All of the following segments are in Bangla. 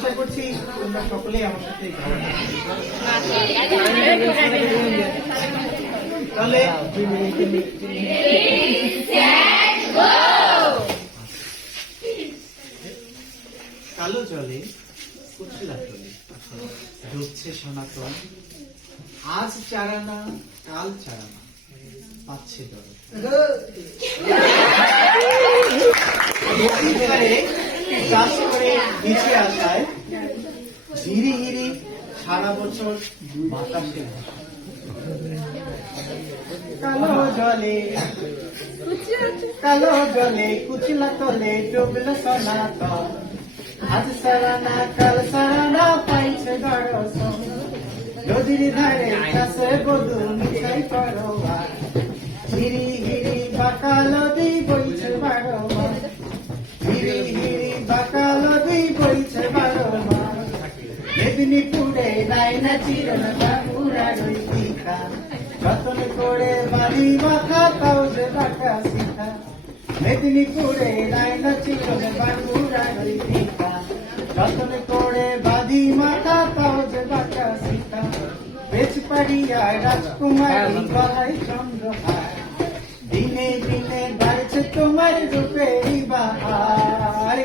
আশা করছি তোমরা সকলেই আমার সাথে তাহলে কালো জলে কুচিলা তলে ডুবছে সনাতন, আজ চারানা কাল চারানা পাচ্ছে দরদ। চাষ করে বেঁচে আসায় হিরি হিরি সারা বছর বাতাসে কালো জলে কুচিলা তলে ডুবলো সনাতন, আজ সারানা কাল সারানা পাইছে দর্শন। নদীর ধারে কাছে বধু মিঠাই করোয়া, হিরি হিরি বাঁকা নদী বইছে বারো মাস, হিরি হিরি বাঁকা নদী বইছে বারো মাস। মেদিনীপুরে রায়না চিরন বাঁকুড়ার ওই পিঠা, যতন করে বাড়ি মাথা তাও যে বাঁকা শিখা। মেদিনীপুরে রায়না চিরন বাঁকুড়ার ওই পিঠা, যতন করে বাঁধি মাথা তাও যে বাঁকা শিখা। বেশ পাড়িয়া রাজকুমারী গলায় চন্দ্রহার, দিনে দিনে বাড়ছে তোমার রূপেরই বাহার।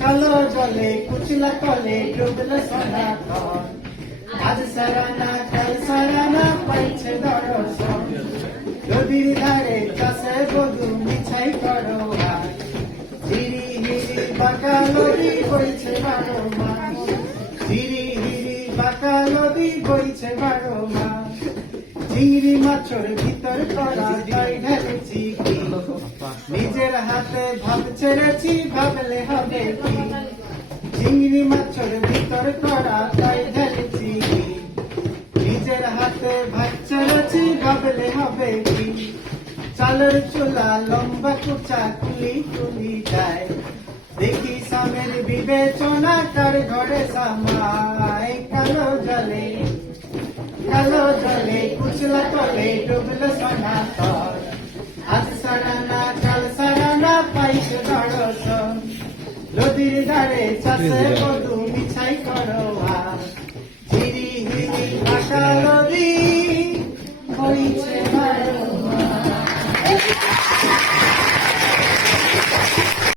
কালো জলে কুচিলা তলে ডুবলো সনাতন, আজ সারানা কাল সারানা পাইছে দর্শন। নদীর ধারে কাছে বধু মিঠাই করোয়া, হিরি হিরি বাঁকা নদী বইছে বারো মাস, হিরি হিরি বাঁকা নদী বইছে বারো মাস। চিংড়ি মাছের ভিতর করা জয় ঢেলেছি কি, নিজের হাতে ভাব ছেড়েছি ভাবলে হবে কি। চিংড়ি মাছের ভিতর করা জয় ঢেলেছি কি, নিজের হাতে ভাব ছেড়েছি ভাবলে হবে কি। চালের চুলা লম্বা কুচা কুলি কুলি যায়, দেখি স্বামীর বিবেচনা কার ঘরে সামায়। কালো জলে কুচলা তলে ডুবলো সনাতন, আজ সারানা কাল সারানা পাইছে দর্শন। নদীর ধারে চাষে বধু